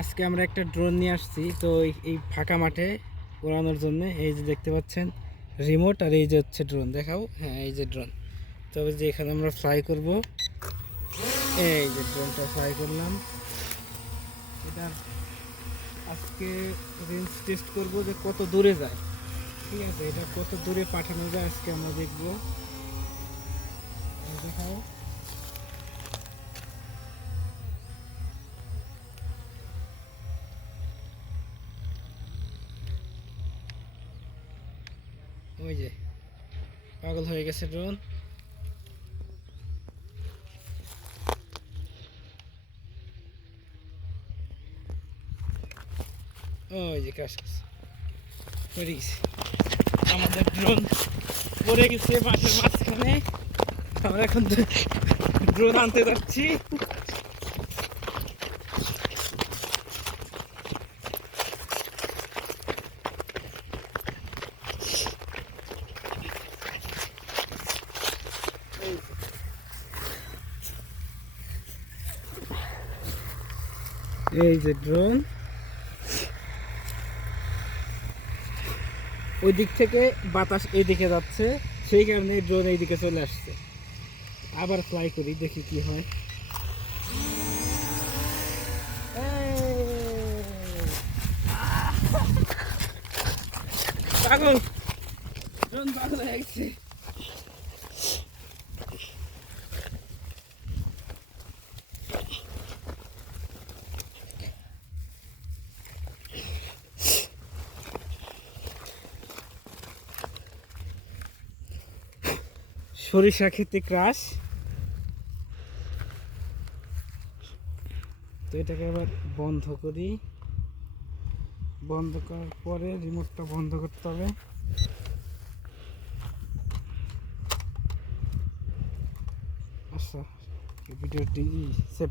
আজকে আমরা একটা ড্রোন নিয়ে আসছি, তো এই ফাঁকা মাঠে ওড়ানোর জন্য। এই যে দেখতে পাচ্ছেন রিমোট, আর এই যে হচ্ছে ড্রোন। দেখাও, হ্যাঁ এই যে ড্রোন। তবে যে এখানে আমরা ফ্লাই করব, এই যে ড্রোনটা ফ্লাই করলাম। এটা আজকে রেঞ্জ টেস্ট করব যে কত দূরে যায়। ঠিক আছে, এটা কত দূরে পাঠানো যায় আজকে আমরা দেখব। দেখাও, ওই যে পাগল হয়ে গেছে ড্রোন। ওই যে ক্রাশ পড়ে গেছে আমাদের ড্রোন, পড়ে গেছে মাঠের মাঝখানে। আমরা এখন ড্রোন আনতে যাচ্ছি। এই যে ড্রোন, ওই দিক থেকে বাতাস এইদিকে যাচ্ছে, সেই কারণে ড্রোন এইদিকে চলে আসছে। আবার ফ্লাই করি, দেখি কি হয়। পাগল, ড্রোন পাগল হয়ে গেছে। সরিষা খেতে ক্রাশ। তো এটাকে আবার বন্ধ করি, বন্ধ করার পরে রিমোটটা বন্ধ করতে হবে। আচ্ছা, ভিডিওটি সেভ